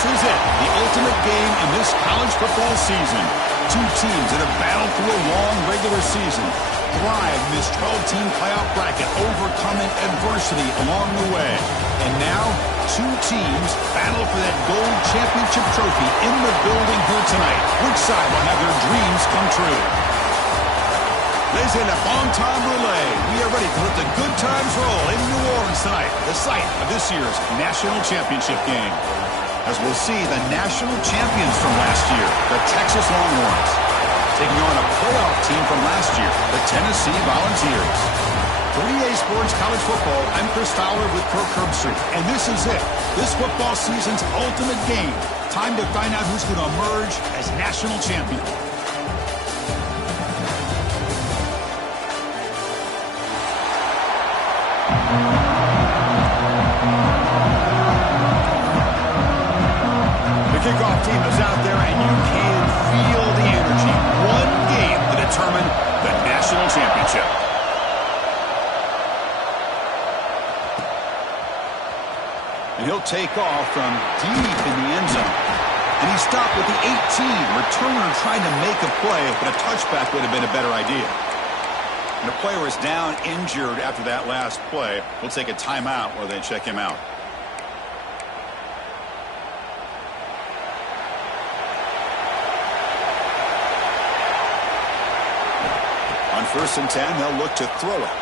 This is it, the ultimate game in this college football season. Two teams that have battled through a long regular season, thrive in this 12-team playoff bracket, overcoming adversity along the way. And now, two teams battle for that gold championship trophy in the building here tonight. Which side will have their dreams come true? Ladies and gentlemen, bon temps brûlée. We are ready to let the good times roll in New Orleans tonight, the site of this year's national championship game. As we'll see the national champions from last year, the Texas Longhorns, taking on a playoff team from last year, the Tennessee Volunteers. For EA Sports College Football, I'm Chris Fowler with Kirk Herbstreit, and this is it, this football season's ultimate game. Time to find out who's going to emerge as national champion. Kickoff team is out there, and you can feel the energy. One game to determine the national championship. And he'll take off from deep in the end zone. And he stopped with the 18. Returner trying to make a play, but a touchback would have been a better idea. And the player is down injured after that last play. We'll take a timeout while they check him out. On 1st and 10, they'll look to throw it.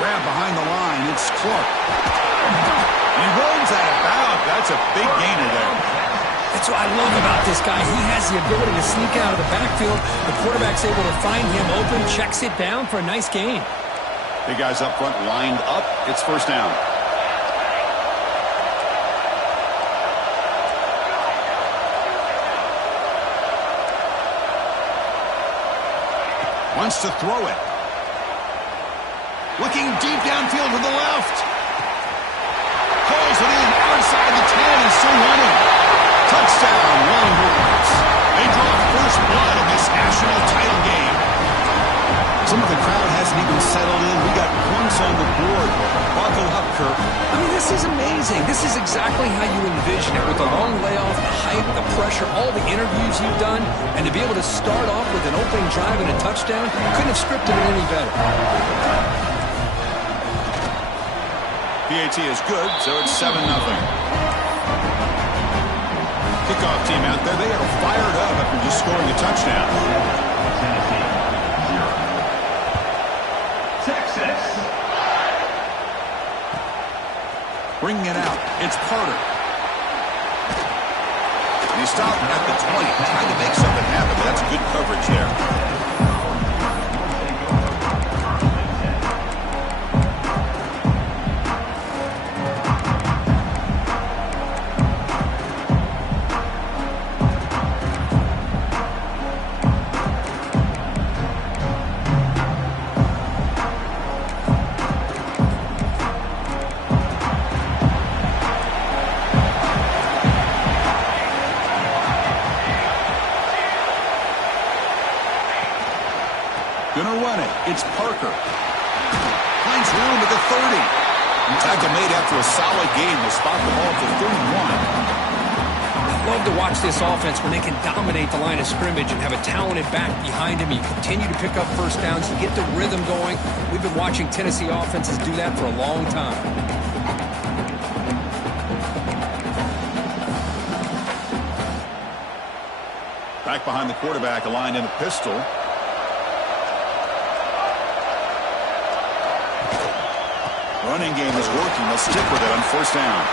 Grab behind the line. It's Clark. And he runs out of bounds. That's a big gainer there. That's what I love about this guy. He has the ability to sneak out of the backfield. The quarterback's able to find him open, checks it down for a nice gain. Big guys up front lined up. It's 1st down. Wants to throw it. Looking deep downfield to the left. Pulls it in outside the 10 and still running. Touchdown, Longhorns. They draw first blood in this national title game. Some of the crowd hasn't even settled in. We got points on the board. Buckle up, Kirk. I mean, this is amazing. This is exactly how you envision it, with the long layoff, the hype, the pressure, all the interviews you've done, and to be able to start off with an opening drive and a touchdown, you couldn't have scripted it any better. PAT is good, so it's 7-0. Kickoff team out there, they are fired up after just scoring a touchdown. Bringing it out, it's Carter. And he stopped at the 20, trying to make something happen, but that's good coverage there. Gonna run it. It's Parker. Finds room at the 30. And tackle made after a solid game. Will spot the ball for 31. I love to watch this offense when they can dominate the line of scrimmage and have a talented back behind him. You continue to pick up first downs. You get the rhythm going. We've been watching Tennessee offenses do that for a long time. Back behind the quarterback, aligned in a pistol. Running game is working. They'll stick with it on 1st down.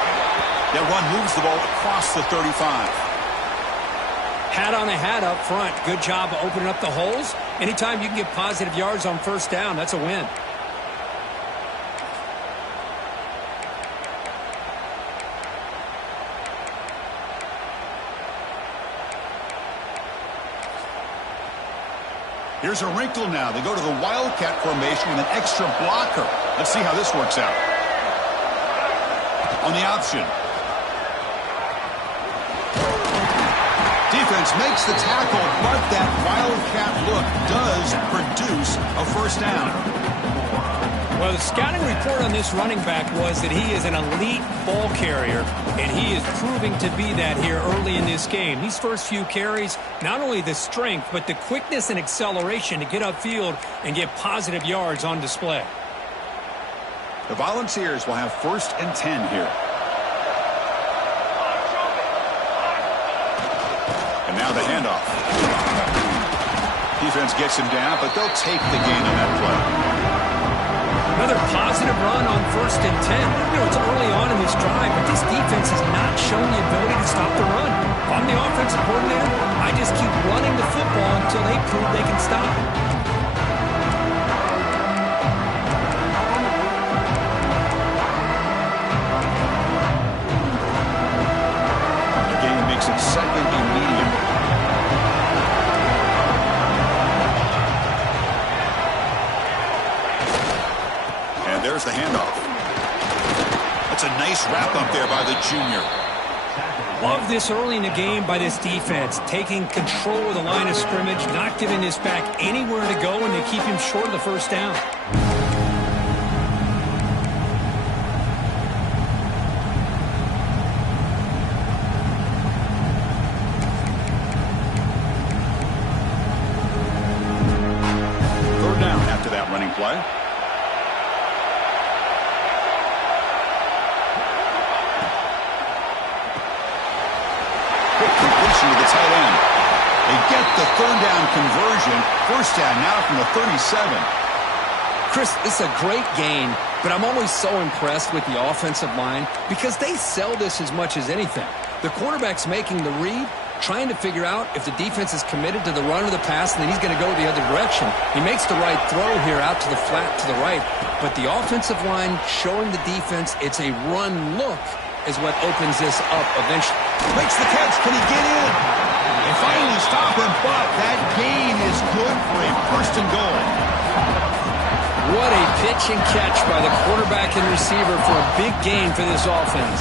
That run moves the ball across the 35. Hat on the hat up front. Good job of opening up the holes. Anytime you can get positive yards on 1st down, that's a win. Here's a wrinkle now. They go to the Wildcat formation with an extra blocker. Let's see how this works out. On the option. Defense makes the tackle, but that Wildcat look does produce a 1st down. Well, the scouting report on this running back was that he is an elite ball carrier, and he is proving to be that here early in this game. These first few carries, not only the strength, but the quickness and acceleration to get upfield and get positive yards on display. The Volunteers will have 1st and 10 here. And now the handoff. Defense gets him down, but they'll take the gain on that play. Another positive run on 1st and 10. You know, it's early on in this drive, but this defense has not shown the ability to stop the run. If I'm the offensive coordinator, I just keep running the football until they prove they can stop it. The game makes it 2nd and medium. There's the handoff. That's a nice wrap up there by the junior. Love this early in the game by this defense, taking control of the line of scrimmage, not giving this back anywhere to go, and they keep him short of the 1st down. Third down after that running play. Completion to the tight end. They get the 3rd down conversion. 1st down now from the 37. Chris, this is a great gain, but I'm always so impressed with the offensive line because they sell this as much as anything. The quarterback's making the read, trying to figure out if the defense is committed to the run or the pass, and then he's going to go the other direction. He makes the right throw here out to the flat to the right, but the offensive line showing the defense it's a run look is what opens this up eventually. Makes the catch. Can he get in? They finally stop him, but that gain is good for a 1st and goal. What a pitch and catch by the quarterback and receiver for a big gain for this offense.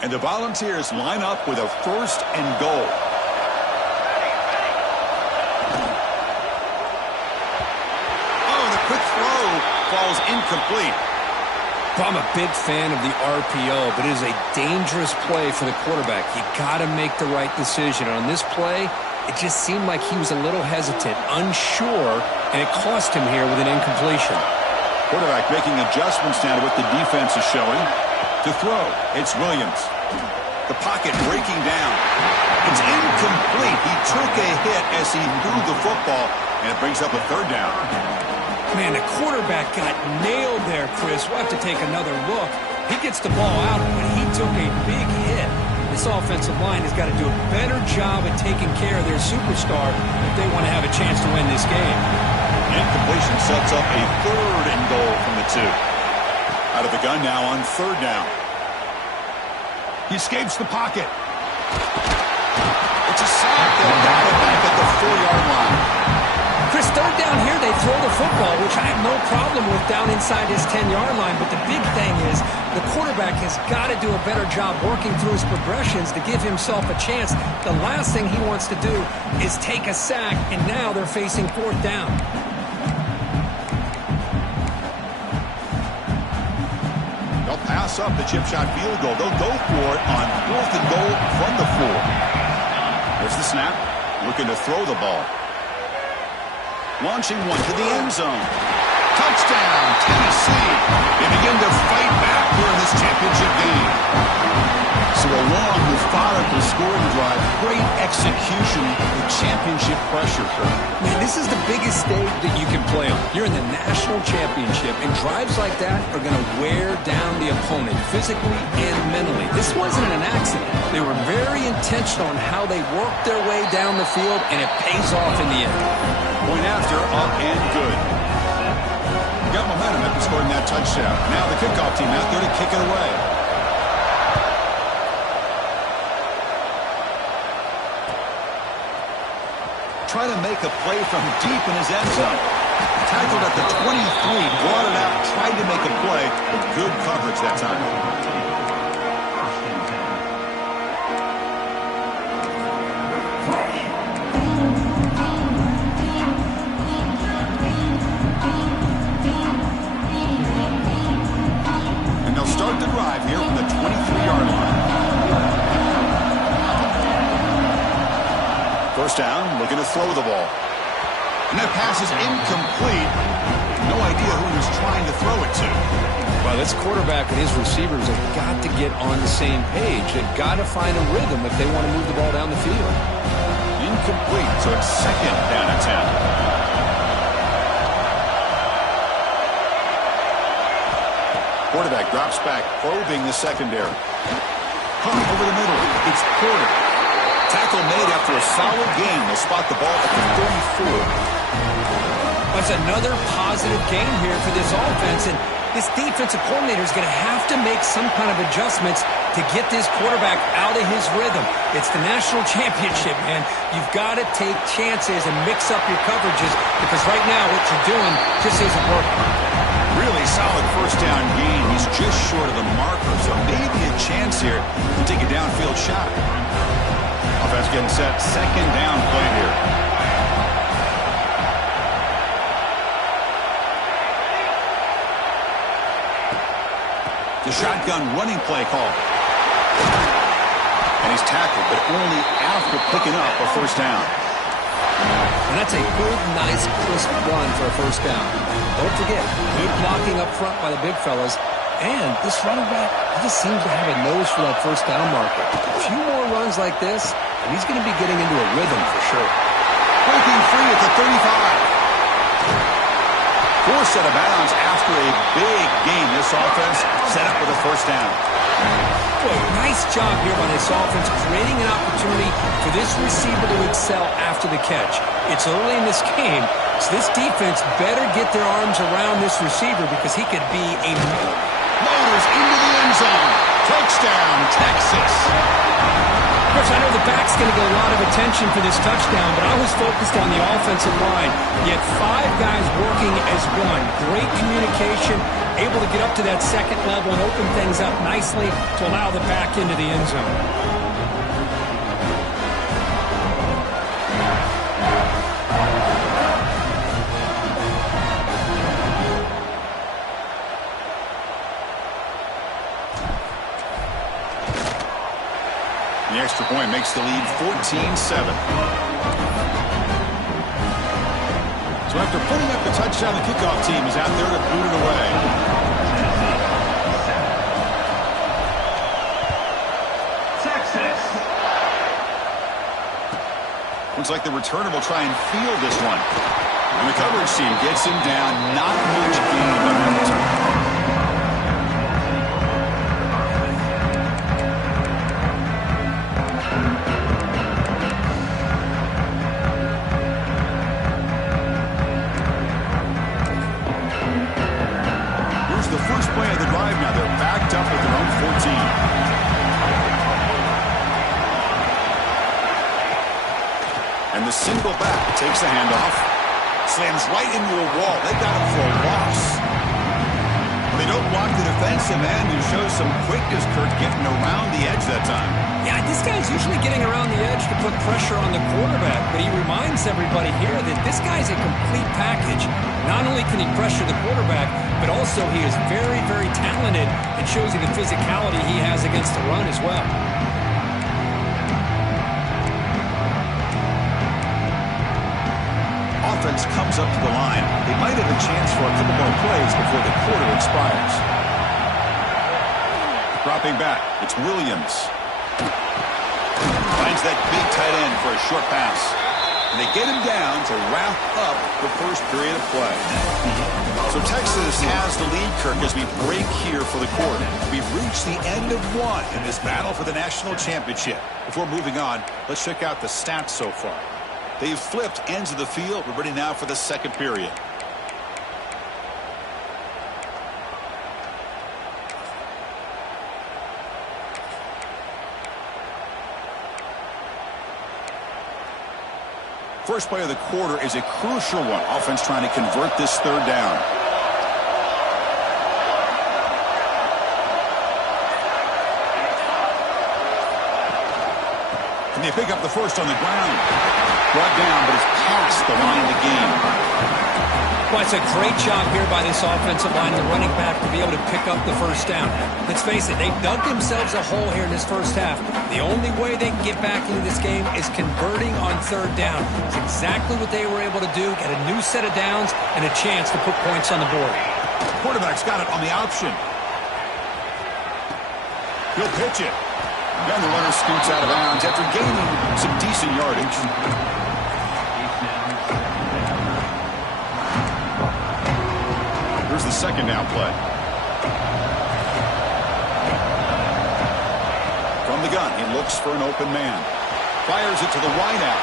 And the Volunteers line up with a 1st and goal. Oh, the quick throw falls incomplete. I'm a big fan of the RPO, but it is a dangerous play for the quarterback. You got to make the right decision. On this play, it just seemed like he was a little hesitant, unsure, and it cost him here with an incompletion. Quarterback making adjustments now to what the defense is showing. To throw, it's Williams. The pocket breaking down. It's incomplete. He took a hit as he threw the football, and it brings up a 3rd down. Man, the quarterback got nailed there, Chris. We'll have to take another look. He gets the ball out, but he took a big hit. This offensive line has got to do a better job at taking care of their superstar if they want to have a chance to win this game. Incompletion sets up a 3rd and goal from the 2. Out of the gun now on 3rd down. He escapes the pocket. It's a sack. They'll got it back at the 4-yard line. Chris, 3rd down here, they throw the football, which I have no problem with down inside his 10-yard line. But the big thing is the quarterback has got to do a better job working through his progressions to give himself a chance. The last thing he wants to do is take a sack, and now they're facing 4th down. They'll pass up the chip shot field goal. They'll go for it on 4th and goal from the 4. There's the snap. Looking to throw the ball. Launching one to the end zone. Touchdown, Tennessee. They begin to fight back here in this championship game. So a long, methodical scoring drive. Great execution with championship pressure. Man, this is the biggest stage that you can play on. You're in the national championship, and drives like that are going to wear down the opponent physically and mentally. This wasn't an accident. They were very intentional on how they worked their way down the field, and it pays off in the end. Point after, up and good. Got momentum after scoring that touchdown. Now the kickoff team out there to kick it away. trying to make a play from deep in his end zone. Tackled at the 23, brought it out, tried to make a play, but good coverage that time. And they'll start the drive here from the 23-yard line. First down, looking to throw the ball. And that pass is incomplete. No idea who he was trying to throw it to. Well, this quarterback and his receivers have got to get on the same page. They've got to find a rhythm if they want to move the ball down the field. Incomplete, so it's second down and 10. Quarterback drops back, probing the secondary. Hung over the middle. It's Porter. Tackle made after a solid gain. They'll spot the ball at the 34. That's another positive game here for this offense, and this defensive coordinator is going to have to make some kind of adjustments to get this quarterback out of his rhythm. It's the national championship, man. You've got to take chances and mix up your coverages because right now what you're doing just isn't working. Really solid first down gain. He's just short of the marker, so maybe a chance here to take a downfield shot. Offense getting set. Second down play here. The shotgun running play call. And he's tackled, but only after picking up a first down. And that's a good, nice, crisp run for a first down. Don't forget, good blocking up front by the big fellas. And this running back, he just seems to have a nose for that first down marker. A few more runs like this, and he's going to be getting into a rhythm for sure. Breaking free at the 35. Forced out of bounds after a big gain. This offense set up with a first down. Boy, nice job here by this offense, creating an opportunity for this receiver to excel after the catch. It's early in this game, so this defense better get their arms around this receiver because he could be a... Loaders into the end zone. Touchdown, Texas. Coach, I know the back's going to get a lot of attention for this touchdown, but I was focused on the offensive line. You had 5 guys working as one. Great communication, able to get up to that second level and open things up nicely to allow the back into the end zone. The extra point makes the lead 14-7. So after putting up the touchdown, the kickoff team is out there to boot it away. Texas. Looks like the returner will try and field this one. And the coverage team gets him down. Not much gain on that return. Play of the drive now. They're backed up at their own 14. And the single back takes the handoff. Slams right into a wall. They got him for a loss. They don't block the defensive end who shows some quickness, Kurt, getting around the edge that time. Yeah, this guy's usually getting around the edge to put pressure on the quarterback, but he reminds everybody here that this guy's a complete package. Not only can he pressure the quarterback, but also he is very, very talented and shows you the physicality he has against the run as well. Offense comes up to the line. They might have a chance for a couple more plays before the quarter expires. Dropping back, it's Williams. Finds that big tight end for a short pass. And they get him down to wrap up the first period of play. So Texas has the lead, Kirk, as we break here for the quarter. We've reached the end of one in this battle for the national championship. Before moving on, let's check out the stats so far. They've flipped ends of the field. We're ready now for the second period. First play of the quarter is a crucial one. Offense trying to convert this third down. And they pick up the first on the ground. Brought down, but it's past the line of the game. Well, it's a great job here by this offensive line, the running back, to be able to pick up the first down. Let's face it, they've dug themselves a hole here in this first half. The only way they can get back into this game is converting on third down. It's exactly what they were able to do, get a new set of downs and a chance to put points on the board. Quarterback's got it on the option. He'll pitch it. Then the runner scoots out of bounds after gaining some decent yardage. Here's the second down play. From the gun, he looks for an open man. Fires it to the wideout.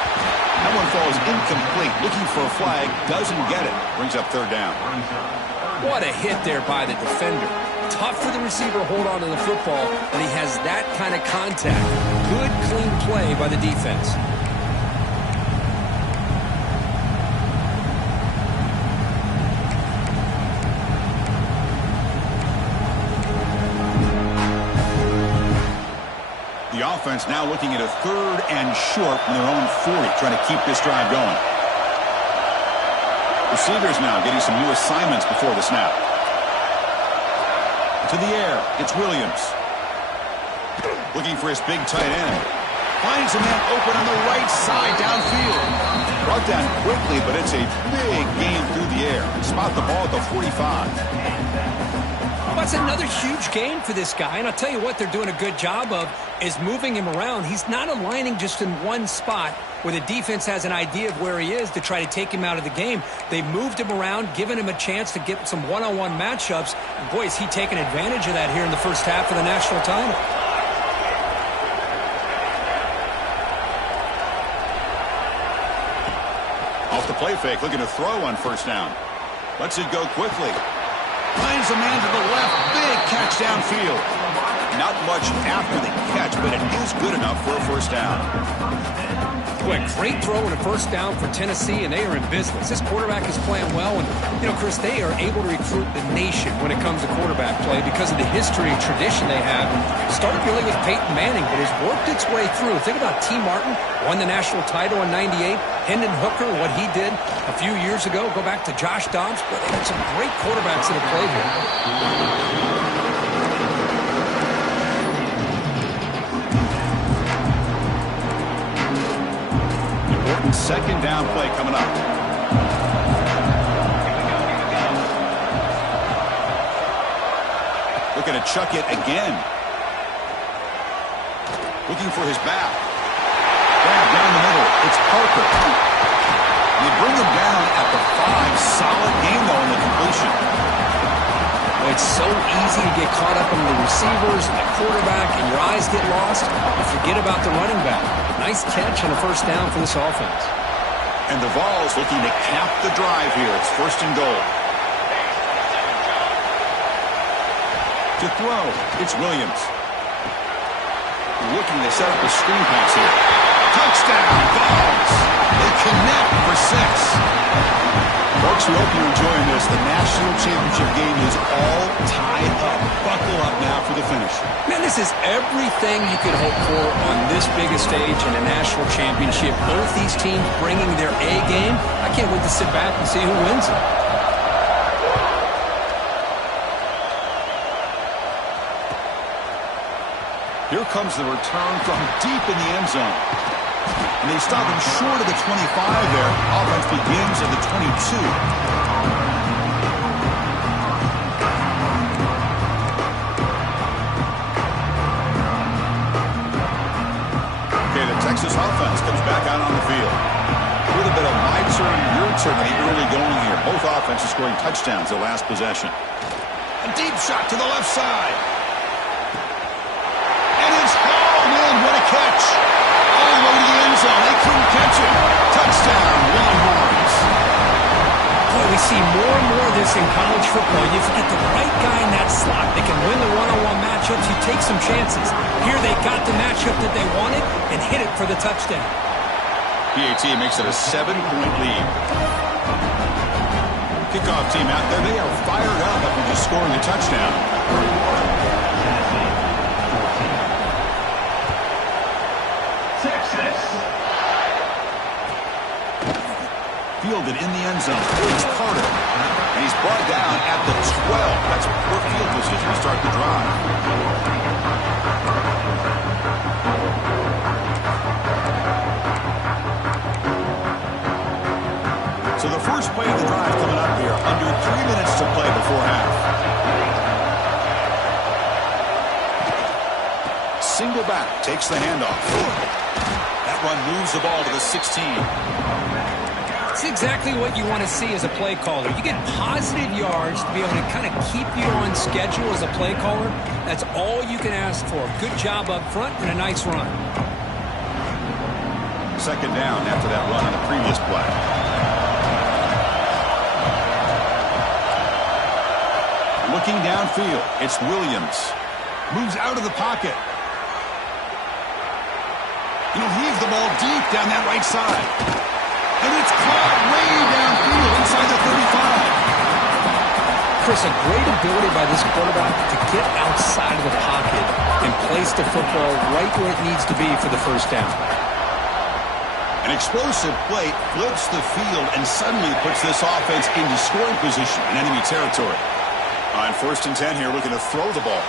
That one falls incomplete. Looking for a flag, doesn't get it. Brings up third down. What a hit there by the defender. Tough for the receiver to hold on to the football, but he has that kind of contact. Good, clean play by the defense. The offense now looking at a third and short from their own 40, trying to keep this drive going. Receivers now getting some new assignments before the snap. To the air, it's Williams. Looking for his big tight end. Finds a man open on the right side downfield. Brought down quickly, but it's a big game through the air. Spot the ball at the 45. That's another huge game for this guy, and I'll tell you what they're doing a good job of is moving him around. He's not aligning just in one spot where the defense has an idea of where he is to try to take him out of the game. They moved him around, given him a chance to get some one-on-one matchups. And boy, is he taking advantage of that here in the first half of the national title. Off the play fake, looking to throw on first down. Lets it go quickly. Finds a man to the left. Big catch downfield. Not much after the catch, but it is good enough for a first down. Boy, great throw and a first down for Tennessee, and they are in business. This quarterback is playing well, and, you know, Chris, they are able to recruit the nation when it comes to quarterback play because of the history and tradition they have. Started really with Peyton Manning, but has worked its way through. Think about T. Martin, won the national title in '98. Hendon Hooker, what he did a few years ago. Go back to Josh Dobbs, but they had some great quarterbacks that have played here. Second down play coming up. Looking to chuck it again. Looking for his back. Grab down the middle. It's Parker. They bring him down at the 5. Solid game, though, in the completion. Well, it's so easy to get caught up in the receivers and the quarterback, and your eyes get lost. You forget about the running back. Nice catch on a first down for this offense. And the Vols looking to cap the drive here. It's first and goal. To throw, it's Williams. Looking to set up a screen pass here. Touchdown, Vols. They connect for 6. Folks, we hope you're enjoying this. The national championship game is all tied up. Buckle up now for the finish. Man, this is everything you could hope for on this biggest stage in a national championship. Both these teams bringing their A game. I can't wait to sit back and see who wins it. Here comes the return from deep in the end zone. And they stop him short of the 25 there. Offense begins at the 22. Okay, the Texas offense comes back out on the field. A little bit of my turn, your turn in the early going here. Both offenses scoring touchdowns their last possession. A deep shot to the left side. And it's hauled in. What a catch. All the way to the end zone. They couldn't catch it. Touchdown, Longhorns. Boy, we see more and more of this in college football. You've got the right guy in that slot. They can win the one-on-one matchups. You take some chances. Here they got the matchup that they wanted and hit it for the touchdown. PAT makes it a 7-point lead. Kickoff team out there. They are fired up after just scoring a touchdown. Texas. Fielded in the end zone. It's Carter. And he's brought down at the 12. That's poor field position to start the drive. So the first play of the drive coming up here. Under 3 minutes to play before half. Single back takes the handoff. That run moves the ball to the 16. It's exactly what you want to see as a play caller. You get positive yards to be able to kind of keep you on schedule as a play caller. That's all you can ask for. Good job up front and a nice run. Second down after that run on the previous play. Looking downfield, it's Williams. Moves out of the pocket. Heave the ball deep down that right side. And it's caught way downfield inside the 35. Chris, a great ability by this quarterback to get outside of the pocket and place the football right where it needs to be for the first down. An explosive play flips the field and suddenly puts this offense into scoring position in enemy territory. On 1st and 10 here, looking to throw the ball.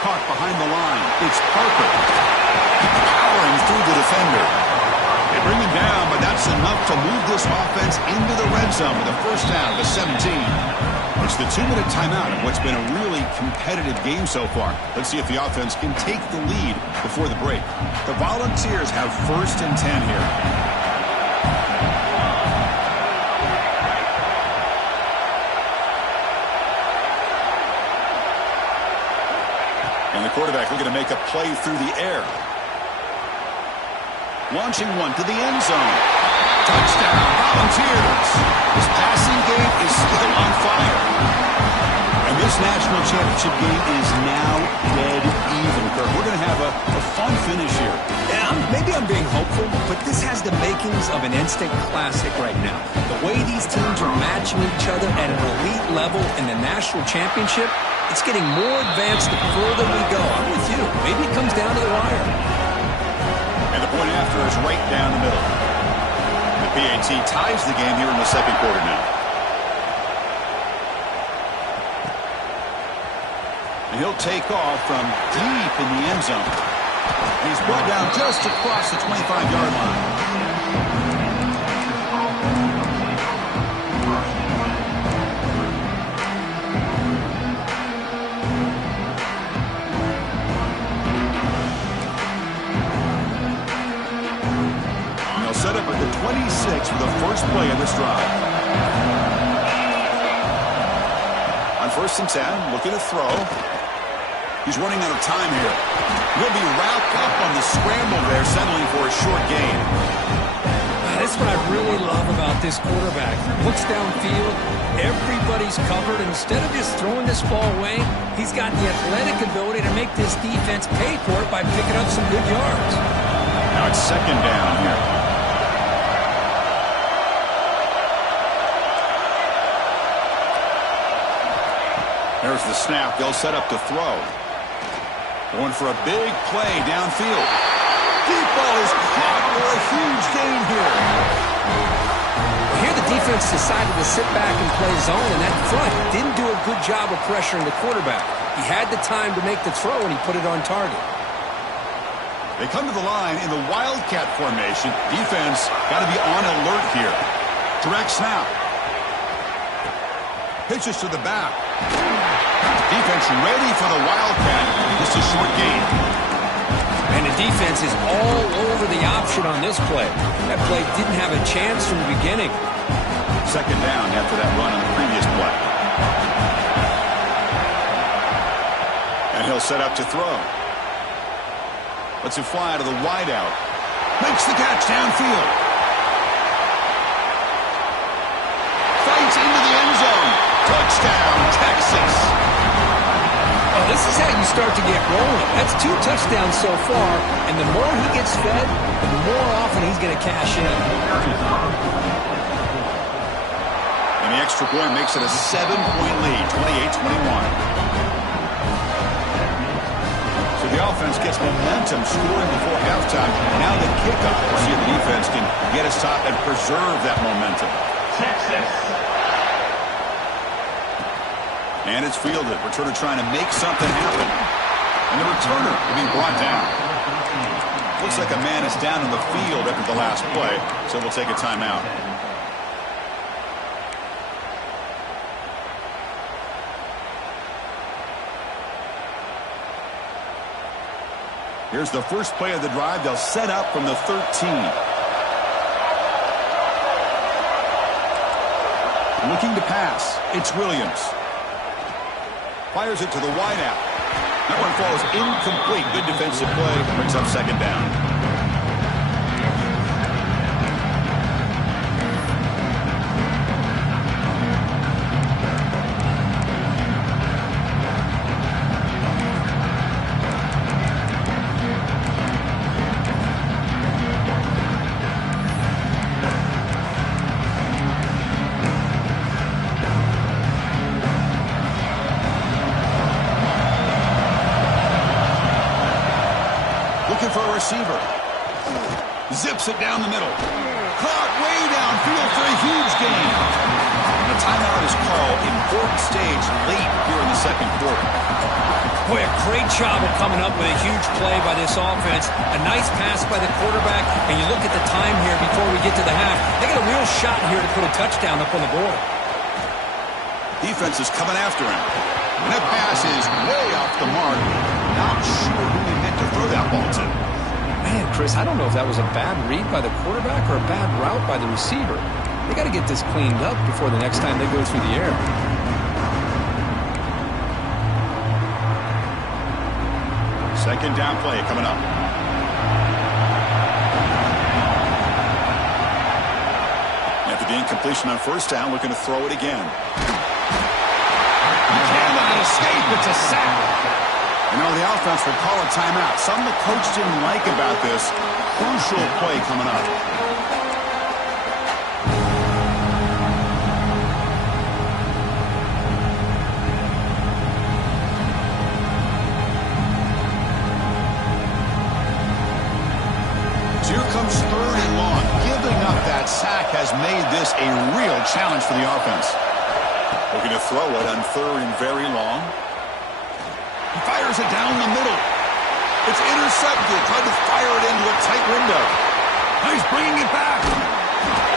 Caught behind the line. It's Parker. Powering through the defender. They bring him down, but that's enough to move this offense into the red zone with a first down to 17. It's the 2-minute timeout of what's been a really competitive game so far. Let's see if the offense can take the lead before the break. The Volunteers have 1st and 10 here. And the quarterback looking to make a play through the air. Launching one to the end zone. Touchdown, Volunteers. This passing game is still on fire. And this national championship game is now dead even. We're going to have a fun finish here. Yeah, maybe I'm being hopeful, but this has the makings of an instant classic right now. The way these teams are matching each other at an elite level in the national championship, it's getting more advanced the further we go. I'm with you. Maybe it comes down to the wire. And the point after is right down the middle. The PAT ties the game here in the second quarter now. And he'll take off from deep in the end zone. And he's brought down just across the 25-yard line. Set up at the 26 for the first play of this drive. On 1st and 10, looking to throw. He's running out of time here. He'll be wrapped up on the scramble there, settling for a short gain. That's what I really love about this quarterback. Looks downfield, everybody's covered. Instead of just throwing this ball away, he's got the athletic ability to make this defense pay for it by picking up some good yards. Now it's second down here. There's the snap. They'll set up to throw. Going for a big play downfield. Deep ball is caught for a huge gain here. Here the defense decided to sit back and play zone, and that front didn't do a good job of pressuring the quarterback. He had the time to make the throw, and he put it on target. They come to the line in the Wildcat formation. Defense got to be on alert here. Direct snap. Pitches to the back. Defense ready for the Wildcat. Just a short gain. And the defense is all over the option on this play. That play didn't have a chance from the beginning. Second down after that run on the previous play. And he'll set up to throw. Lets it fly to the wideout. Makes the catch downfield. Fights into the end zone. Touchdown, Texas. Well, this is how you you start to get rolling. That's 2 touchdowns so far, and the more he gets fed, the more often he's going to cash in. And the extra point makes it a 7-point lead, 28-21. So the offense gets momentum scoring before halftime. Now the kickoff. We'll see if the defense can get us top and preserve that momentum. Texas. And it's fielded. Returner trying to make something happen. And the returner being brought down. Looks like a man is down in the field after the last play, so we'll take a timeout. Here's the first play of the drive. They'll set up from the 13. Looking to pass. It's Williams. Fires it to the wideout. That one falls incomplete. Good defensive play. Brings up second down. For a receiver. Zips it down the middle. Caught way downfield for a huge gain. And the timeout is called. Important stage late here in the second quarter. Boy, a great job of coming up with a huge play by this offense. A nice pass by the quarterback. And you look at the time here before we get to the half. They got a real shot here to put a touchdown up on the board. Defense is coming after him. And that pass is way off the mark. Not sure who he meant to throw that ball to. Man, Chris, I don't know if that was a bad read by the quarterback or a bad route by the receiver. They got to get this cleaned up before the next time they go through the air. Second down play coming up. After the incompletion on first down, looking to throw it again. He cannot escape. It's a sack. You know, the offense will call a timeout. Something the coach didn't like about this. Crucial play coming up. So here comes 3rd and long. Giving up that sack has made this a real challenge for the offense. Looking to throw it on 3rd and very long. He fires it down the middle. It's intercepted. Tried to fire it into a tight window. Now he's bringing it back.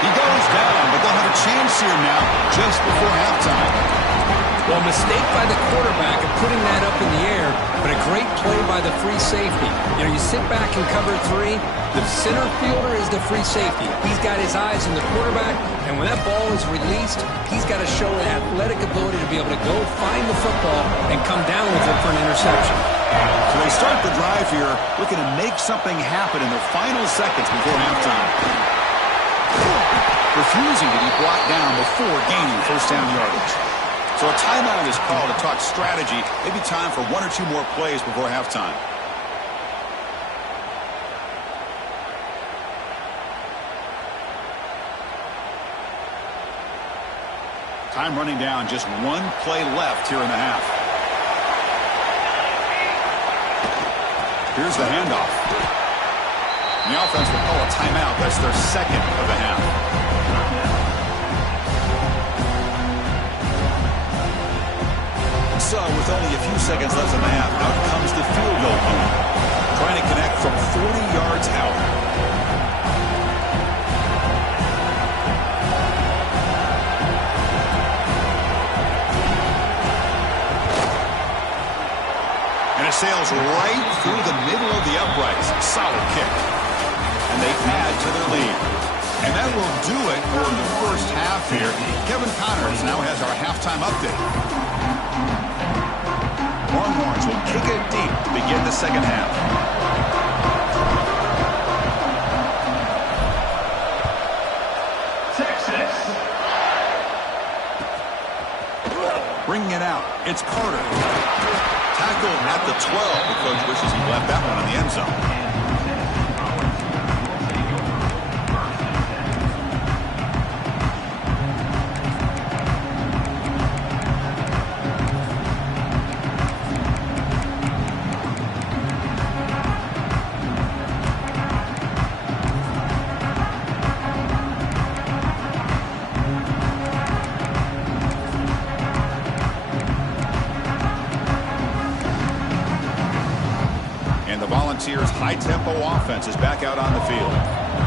He goes down, but they'll have a chance here now just before halftime. Well, mistake by the quarterback of putting that up in the air, but a great play by the free safety. You know, you sit back and cover 3. The center fielder is the free safety. He's got his eyes on the quarterback, and when that ball is released, he's got to show an athletic ability to be able to go find the football and come down with it for an interception. So they start the drive here looking to make something happen in the final seconds before halftime. Refusing to be brought down before gaining first down yardage. So a timeout is called to talk strategy. Maybe time for 1 or 2 more plays before halftime. Time running down, just 1 play left here in the half. Here's the handoff. And the offense will call a timeout. That's their second of the half. So with only a few seconds left in the half, out comes the field goal team. Trying to connect from 40 yards out. And it sails right through the middle of the uprights. Solid kick. And they add to their lead. And that will do it for the first half here. Kevin Connors now has our halftime update. Longhorns will kick it deep to begin the second half. Texas. Bringing it out. It's Carter. Tackled at the 12. The coach wishes he left that one in the end zone. Volunteers' high-tempo offense is back out on the field.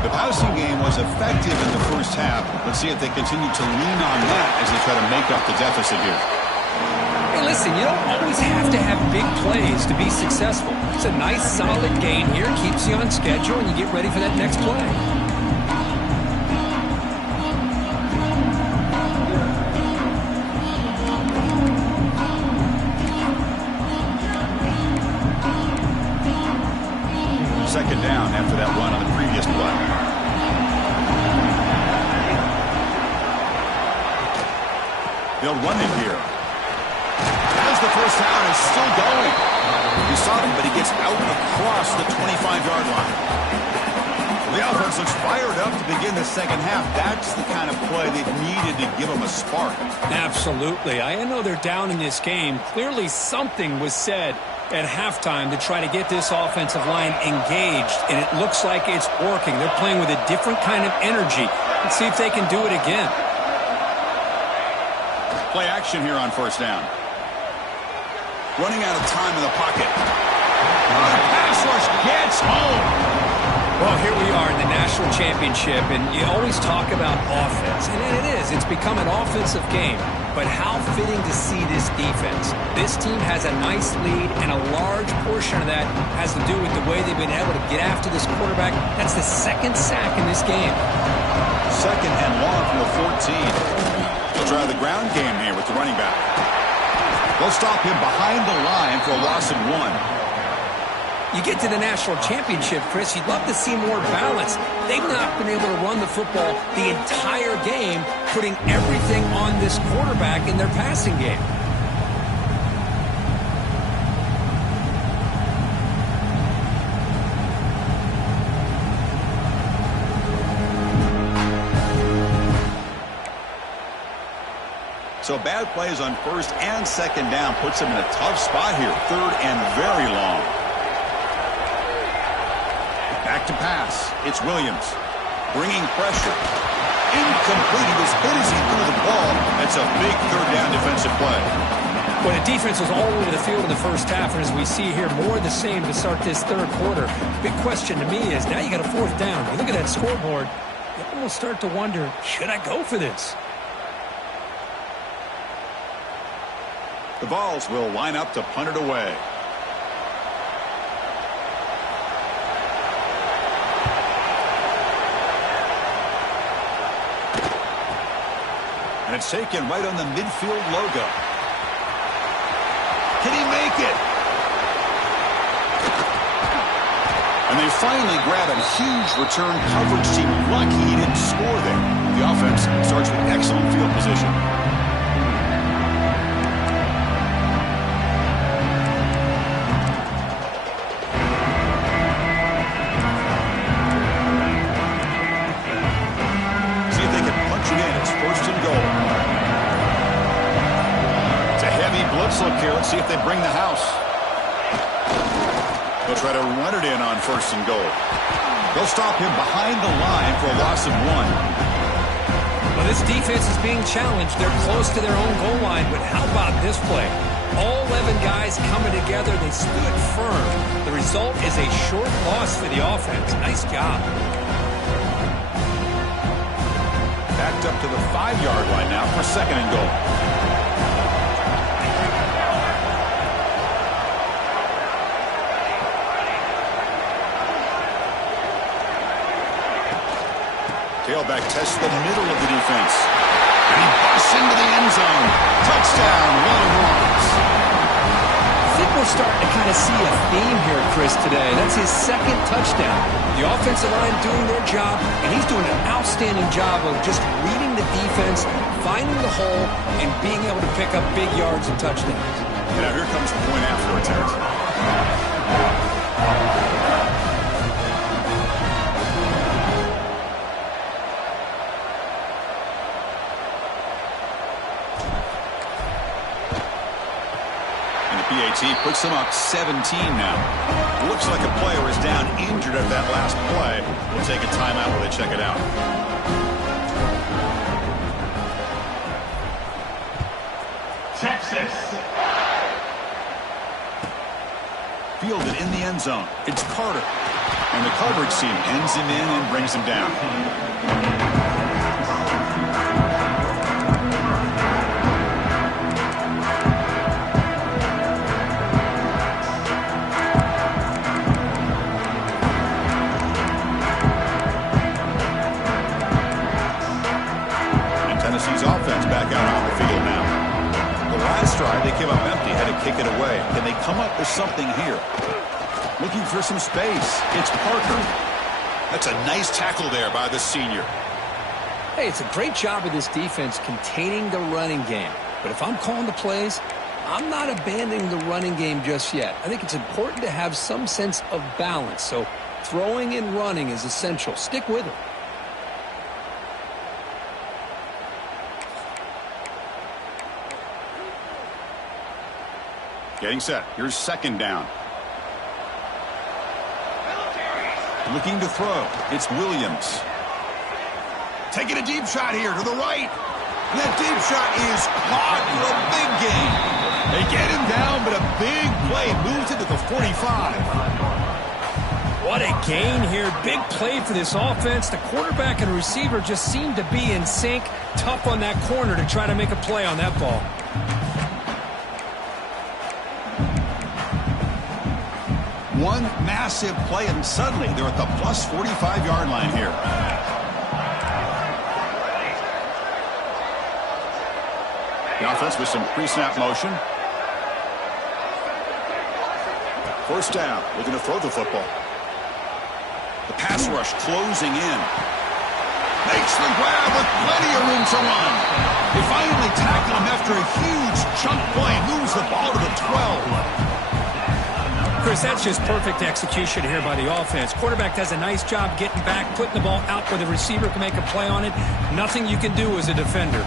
The passing game was effective in the first half. Let's see if they continue to lean on that as they try to make up the deficit here. Hey, listen, you don't always have to have big plays to be successful. It's a nice, solid gain here. Keeps you on schedule, and you get ready for that next play. Second down after that run on the previous play. They'll run it here. As the first down is still going. You saw him, but he gets out across the 25-yard line. The offense looks fired up to begin the second half. That's the kind of play they've needed to give them a spark. Absolutely. I know they're down in this game. Clearly something was said at halftime to try to get this offensive line engaged, and it looks like it's working. They're playing with a different kind of energy. Let's see if they can do it again. Play action here on first down. Running out of time in the pocket. The pass rush gets home. Well, here we are in the national championship, and you always talk about offense, and it is. It's become an offensive game. But how fitting to see this defense. This team has a nice lead, and a large portion of that has to do with the way they've been able to get after this quarterback. That's the second sack in this game. Second and long from the 14. They'll try the ground game here with the running back. They'll stop him behind the line for a loss of 1. You get to the national championship, Chris, you'd love to see more balance. They've not been able to run the football the entire game, putting everything on this quarterback in their passing game. So bad plays on first and second down puts them in a tough spot here. Third and very long. Back to pass. It's Williams. Bringing pressure. Incomplete. He was hit as he threw the ball. That's a big third down defensive play. Well, the defense was all over the field in the first half, and as we see here, more of the same to start this third quarter. Big question to me is, now you got a fourth down. You look at that scoreboard, you almost start to wonder, should I go for this? The Vols will line up to punt it away. And it's taken right on the midfield logo. Can he make it? And they finally grab a huge return coverage team. Lucky he didn't score there. The offense starts with excellent field position. See if they can punch it in. It's first and goal. It's a heavy blitz look here. Let's see if they bring the house. They'll try to run it in on first and goal. They'll stop him behind the line for a loss of 1. Well, this defense is being challenged. They're close to their own goal line, but how about this play? All 11 guys coming together. They stood firm. The result is a short loss for the offense. Nice job. Backed up to the 5-yard line now for second and goal. Tailback tests the middle of the defense. And he busts into the end zone. Touchdown, Will Lawrence. I think we're starting to kind of see a theme here, Chris, today. That's his second touchdown. The offensive line doing their job, and he's doing an outstanding job of just reading the defense, finding the hole, and being able to pick up big yards and touchdowns. And now here comes the point after it. contact. PAT puts them up 17 now. Looks like a player is down injured at that last play. We'll take a timeout while they check it out. Texas. Fielded in the end zone. It's Carter. And the coverage team ends him in and brings him down. Tennessee's offense back out on the field now. The last drive, they came up empty, had to kick it away. Can they come up with something here? Looking for some space. It's Parker. That's a nice tackle there by the senior. Hey, it's a great job of this defense containing the running game. But if I'm calling the plays, I'm not abandoning the running game just yet. I think it's important to have some sense of balance. So throwing and running is essential. Stick with it. Getting set. Here's second down. Looking to throw. It's Williams. Taking a deep shot here to the right. And that deep shot is caught for a big gain. They get him down, but a big play moves it to the 45. What a gain here. Big play for this offense. The quarterback and receiver just seem to be in sync. Tough on that corner to try to make a play on that ball. One massive play, and suddenly they're at the plus 45-yard line here. The offense with some pre-snap motion. First down, looking to throw the football. The pass rush closing in. Makes the grab with plenty of room to run. They finally tackle him after a huge chunk play. Moves the ball to the 12. Chris, that's just perfect execution here by the offense. Quarterback does a nice job getting back, putting the ball out where the receiver can make a play on it. Nothing you can do as a defender.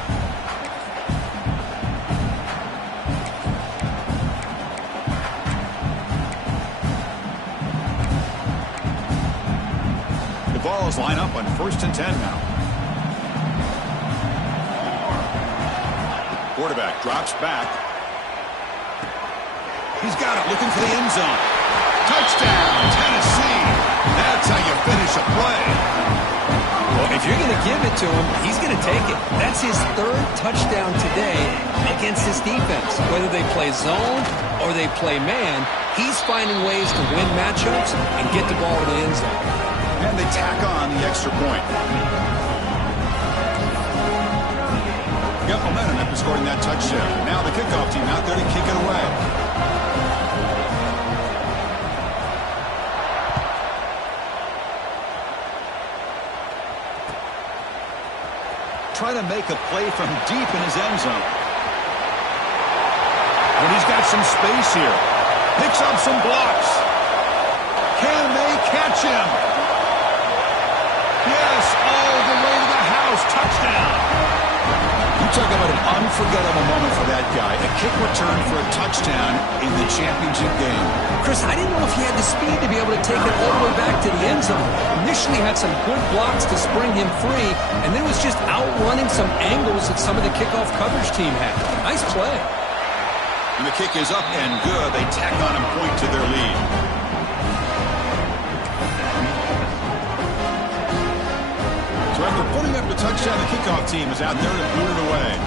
The Vols line up on 1st and 10 now. Quarterback drops back. He's got it, looking for the end zone. Touchdown, Tennessee. That's how you finish a play. Well, if you're going to give it to him, he's going to take it. That's his 3rd touchdown today against this defense. Whether they play zone or they play man, he's finding ways to win matchups and get the ball to the end zone. And they tack on the extra point. Got momentum after scoring that touchdown. Now the kickoff team out there to kick it away. Trying to make a play from deep in his end zone. And he's got some space here. Picks up some blocks. Can they catch him? Yes, all the way to the house. Touchdown. You talk about an unforgettable moment for that guy. A kick return for a touchdown in the championship game. Chris, I didn't know if he had the speed to be able to take it all the way back to the end zone. Initially had some good blocks to spring him free, and then was just outrunning some angles that some of the kickoff coverage team had. Nice play. And the kick is up and good. They tack on and point to their lead. So after putting up the touchdown, the kickoff team is out there to boot it away.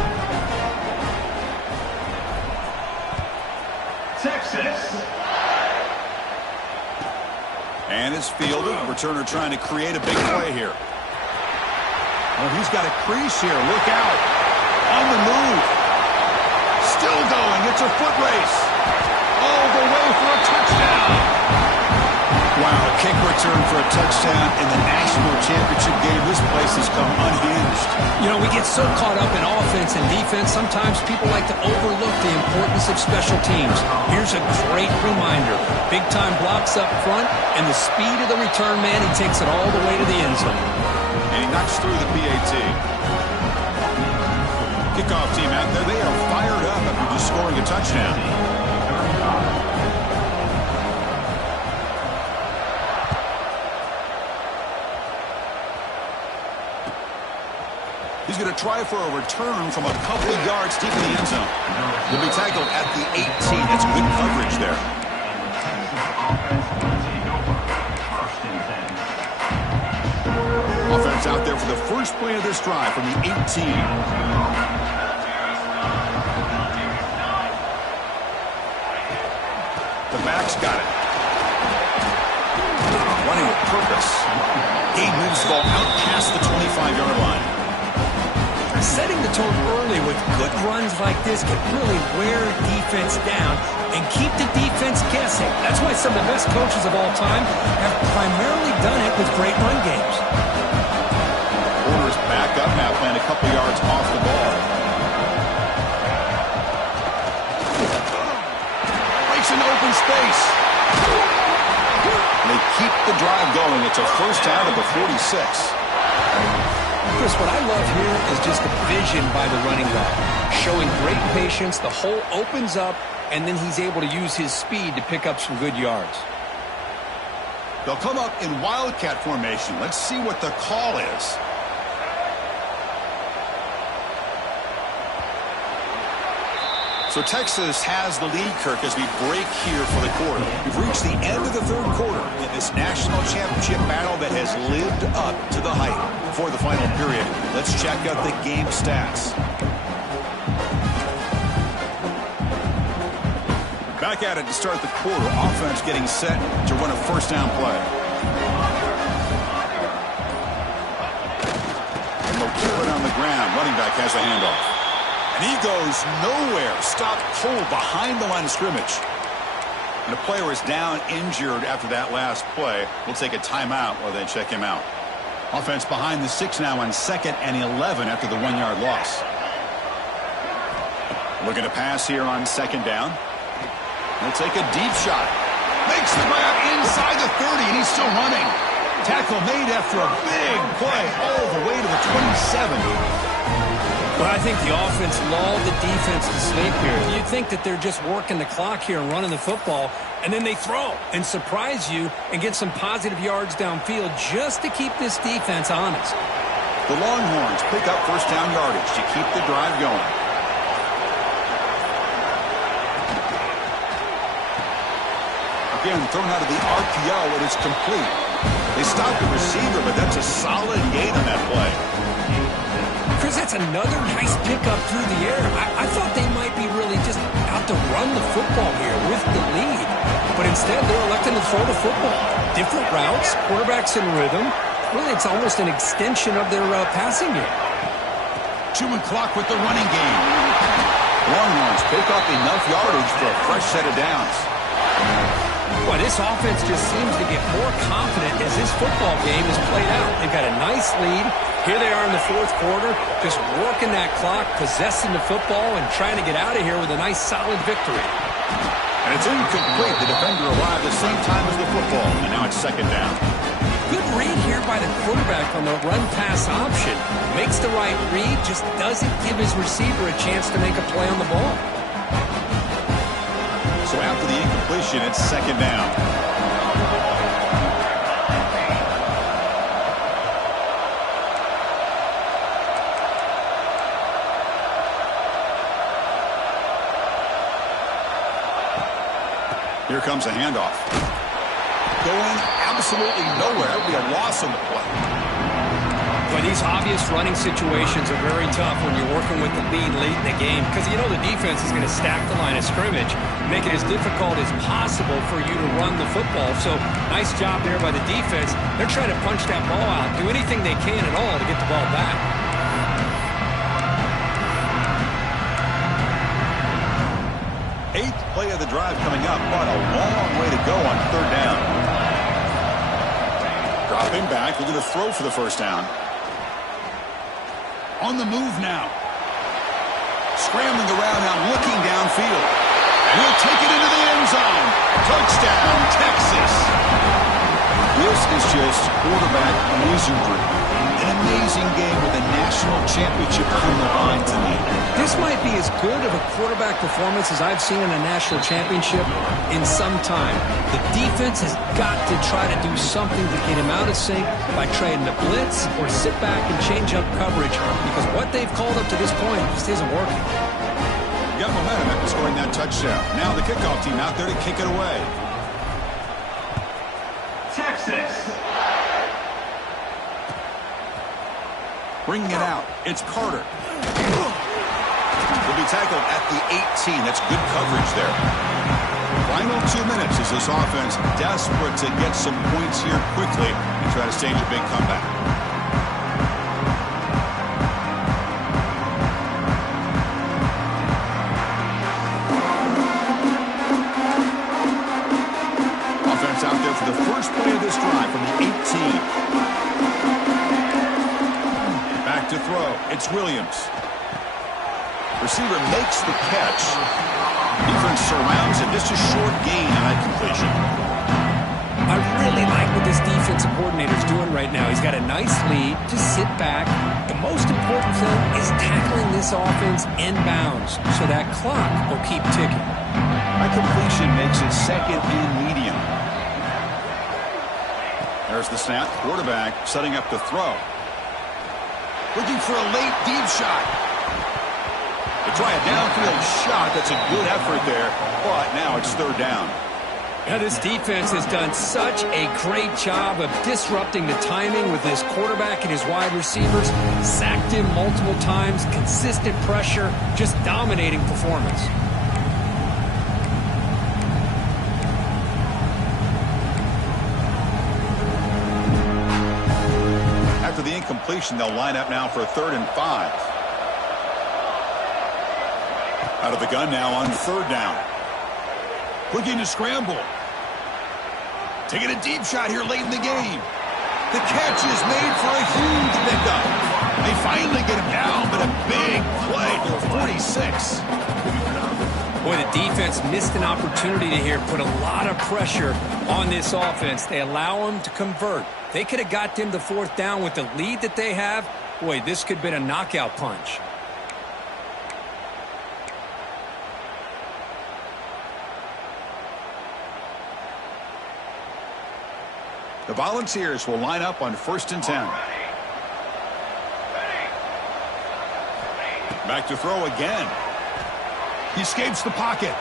Texas. And it's fielded. Returner trying to create a big play here. Well, he's got a crease here. Look out. On the move. Still going. It's a foot race. All the way for a touchdown. Wow, kick return. return for a touchdown in the national championship game. This place has come unhinged. You know, we get so caught up in offense and defense, sometimes people like to overlook the importance of special teams. Here's a great reminder. Big-time blocks up front, and the speed of the return man, he takes it all the way to the end zone. And he knocks through the PAT. Kickoff team out there, they are fired up after just scoring a touchdown. He's going to try for a return from a couple of yards deep in the end zone. He'll be tackled at the 18. That's good coverage there. Offense out there for the first play of this drive from the 18. The back's got it. Running with purpose. He moves the ball out past the 25-yard line. Setting the tone early with good runs like this can really wear defense down and keep the defense guessing. That's why some of the best coaches of all time have primarily done it with great run games. Corners back up now, playing a couple yards off the ball. Breaks into open space. They keep the drive going. It's a first down at the 46. Chris, what I love here is just the vision by the running back. Showing great patience, the hole opens up, and then he's able to use his speed to pick up some good yards. They'll come up in wildcat formation. Let's see what the call is. So Texas has the lead, Kirk, as we break here for the quarter. We've reached the end of the third quarter in this national championship battle that has lived up to the hype. Before the final period, let's check out the game stats. Back at it to start the quarter. Offense getting set to run a first down play. And they'll keep it on the ground. Running back has a handoff. And he goes nowhere. Stopped cold behind the line of scrimmage. And the player is down injured after that last play. We'll take a timeout while they check him out. Offense behind the 6 now on 2nd and 11 after the 1-yard loss. Looking to pass here on 2nd down. He'll take a deep shot. Makes the grab inside the 30, and he's still running. Tackle made after a big play all the way to the 27. Well, I think the offense lulled the defense to sleep here. You'd think that they're just working the clock here and running the football, and then they throw and surprise you and get some positive yards downfield just to keep this defense honest. The Longhorns pick up first down yardage to keep the drive going. Again, thrown out of the RPO, and it's complete. They stop the receiver, but that's a solid gain on that play. Chris, that's another nice pickup through the air. I thought they might be really just out to run the football here with the lead. But instead, they're electing to throw the football. Different routes, quarterbacks in rhythm. Really, it's almost an extension of their passing game. Chewing clock with the running game. Longhorns pick up enough yardage for a fresh set of downs. Well, this offense just seems to get more confident as this football game is played out. They've got a nice lead. Here they are in the fourth quarter, just working that clock, possessing the football, and trying to get out of here with a nice, solid victory. And it's incomplete. The defender arrived at the same time as the football, and now it's 2nd down. Good read here by the quarterback on the run-pass option. Makes the right read, just doesn't give his receiver a chance to make a play on the ball. So after the incompletion, it's 2nd down. Here comes a handoff. Going absolutely nowhere. That would be a loss on the play. But these obvious running situations are very tough when you're working with the lead late in the game because you know the defense is going to stack the line of scrimmage, make it as difficult as possible for you to run the football. So nice job there by the defense. They're trying to punch that ball out, do anything they can at all to get the ball back. Eighth play of the drive coming up, but a long way to go on 3rd down. Dropping back, looking to throw for the first down. On the move now. Scrambling around now, looking downfield. And he'll take it into the end zone. Touchdown, Texas. This is just quarterback wizardry. An amazing game with a national championship on the line tonight. This might be as good of a quarterback performance as I've seen in a national championship in some time. The defense has got to try to do something to get him out of sync by trying to blitz or sit back and change up coverage, because what they've called up to this point just isn't working. Got momentum after scoring that touchdown. Now the kickoff team out there to kick it away. Texas. Bringing it out. It's Carter. He'll be tackled at the 18. That's good coverage there. Final 2 minutes as this offense desperate to get some points here quickly and try to stage a big comeback. Offense out there for the first play of this drive from the 18. Back to throw. It's Williams. Receiver makes the catch. Defense surrounds him. Just a short gain on that completion. I really like what this defensive coordinator's doing right now. He's got a nice lead. Just sit back. The most important thing is tackling this offense inbounds so that clock will keep ticking. That completion makes it second and medium. There's the snap. Quarterback setting up the throw. Looking for a late deep shot. They try a downfield shot. That's a good effort there, but now it's third down. Yeah, this defense has done such a great job of disrupting the timing with his quarterback and his wide receivers. Sacked him multiple times, consistent pressure, just dominating performance. After the incompletion, they'll line up now for a 3rd and 5. Out of the gun now on 3rd down. Looking to scramble. Taking a deep shot here late in the game. The catch is made for a huge pickup. They finally get him down, but a big play to 46. Boy, the defense missed an opportunity to here, put a lot of pressure on this offense. They allow them to convert. They could have got them to 4th down with the lead that they have. Boy, this could have been a knockout punch. The Volunteers will line up on 1st and 10. Back to throw again. He escapes the pocket.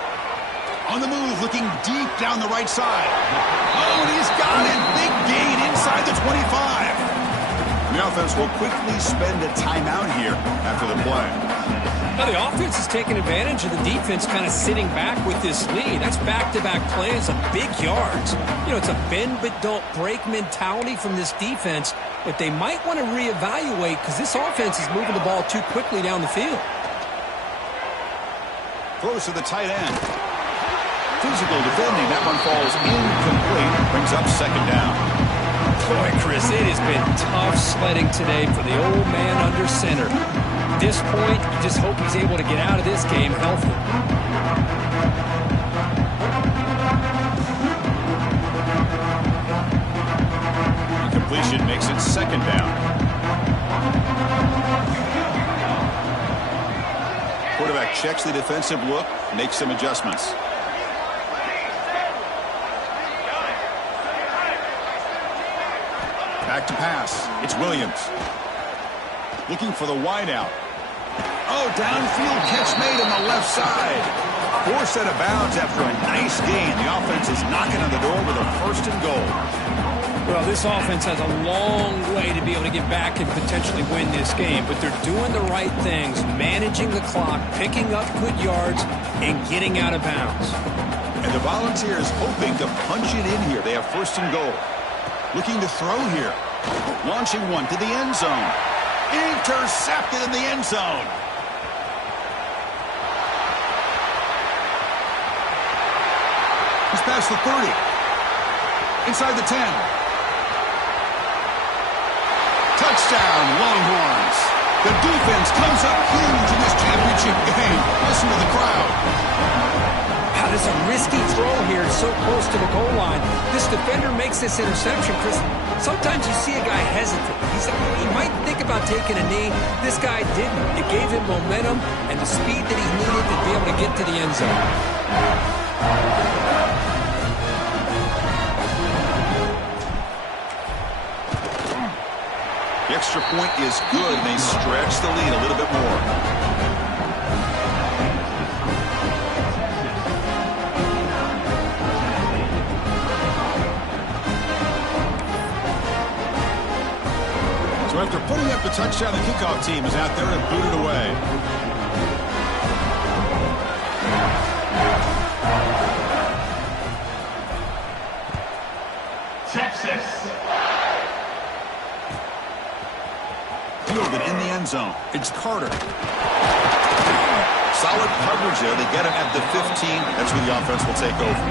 On the move, looking deep down the right side. Oh, and he's got it. Big gain inside the 25. The offense will quickly spend a timeout here after the play. Now the offense is taking advantage of the defense kind of sitting back with this lead. That's back-to-back plays of big yards. You know, it's a bend but don't break mentality from this defense, but they might want to reevaluate because this offense is moving the ball too quickly down the field. Throws to the tight end. Physical defending. That one falls incomplete. Brings up 2nd down. Boy, Chris, it has been tough sledding today for the old man under center. At this point, you just hope he's able to get out of this game healthy. Incompletion makes it 2nd down. Quarterback checks the defensive look, makes some adjustments. Back to pass. It's Williams. Looking for the wideout. Oh, downfield catch made on the left side. Forced out of bounds after a nice gain. The offense is knocking on the door with a 1st and goal. Well, this offense has a long way to be able to get back and potentially win this game, but they're doing the right things, managing the clock, picking up good yards, and getting out of bounds. And the Volunteers hoping to punch it in here. They have 1st and goal. Looking to throw here. Launching one to the end zone. Intercepted in the end zone. He's past the 30. Inside the 10. Touchdown, Longhorns. The defense comes up huge in this championship game. Listen to the crowd. Wow, this is a risky throw here, so close to the goal line. This defender makes this interception, Chris. Sometimes you see a guy hesitate. He might think about taking a knee. This guy didn't. It gave him momentum and the speed that he needed to be able to get to the end zone. The extra point is good, and they stretch the lead a little bit more. So after putting up the touchdown, the kickoff team is out there to boot it away. Texas. Fielded in the end zone. It's Carter. Solid coverage there. They get him at the 15. That's where the offense will take over.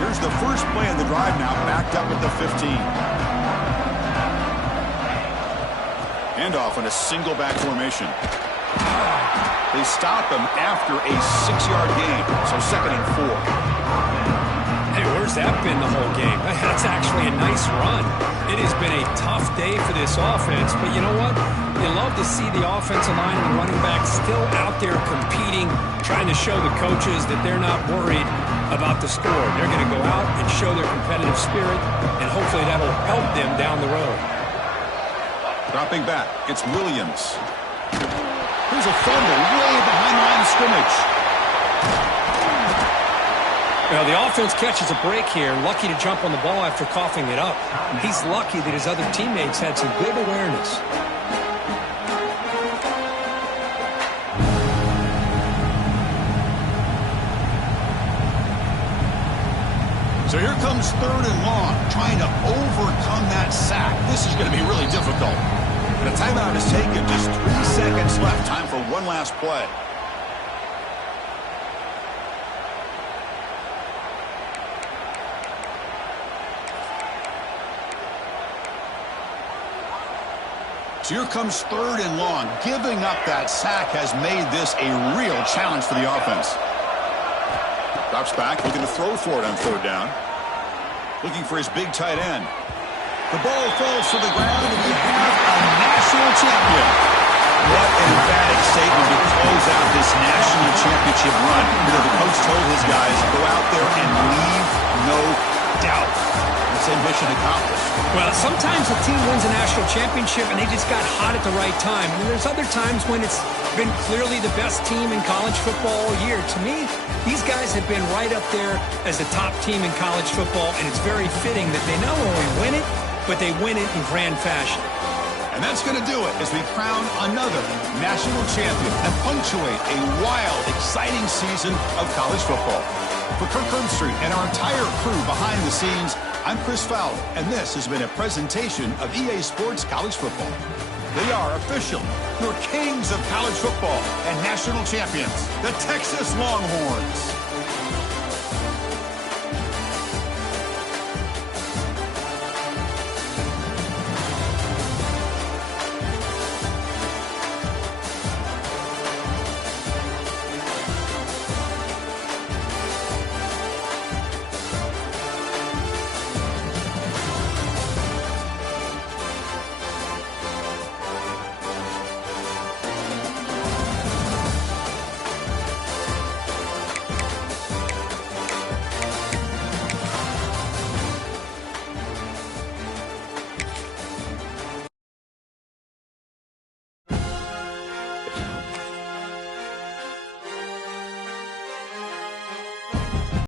Here's the first play of the drive now, backed up at the 15. Handoff in a single back formation. They stop him after a 6-yard gain, so 2nd and 4. Hey, where's that been the whole game? That's actually a nice run. It has been a tough day for this offense, but you know what? You love to see the offensive line and the running back still out there competing, trying to show the coaches that they're not worried about the score. They're going to go out and show their competitive spirit, and hopefully that'll help them down the road. Dropping back, it's Williams. Here's a fumble way behind the line of scrimmage. Well, the offense catches a break here, lucky to jump on the ball after coughing it up. He's lucky that his other teammates had some good awareness. So here comes 3rd and long, trying to overcome that sack. This is going to be really difficult. And a timeout is taken. Just 3 seconds left. Time for one last play. So here comes 3rd and long. Giving up that sack has made this a real challenge for the offense. Drops back, looking to throw for it on 3rd down. Looking for his big tight end. The ball falls to the ground, and we have a national champion. What an emphatic statement to close out this national championship run. You know, the coach told his guys, go out there and leave no doubt. That's mission accomplished. Well, sometimes a team wins a national championship and they just got hot at the right time. And there's other times when it's been clearly the best team in college football all year. To me, these guys have been right up there as the top team in college football, and it's very fitting that they not only win it, but they win it in grand fashion. And that's going to do it as we crown another national champion and punctuate a wild, exciting season of college football. For Kirk Herbstreit and our entire crew behind the scenes, I'm Chris Fowler, and this has been a presentation of EA Sports College Football. They are official, your kings of college football and national champions, the Texas Longhorns.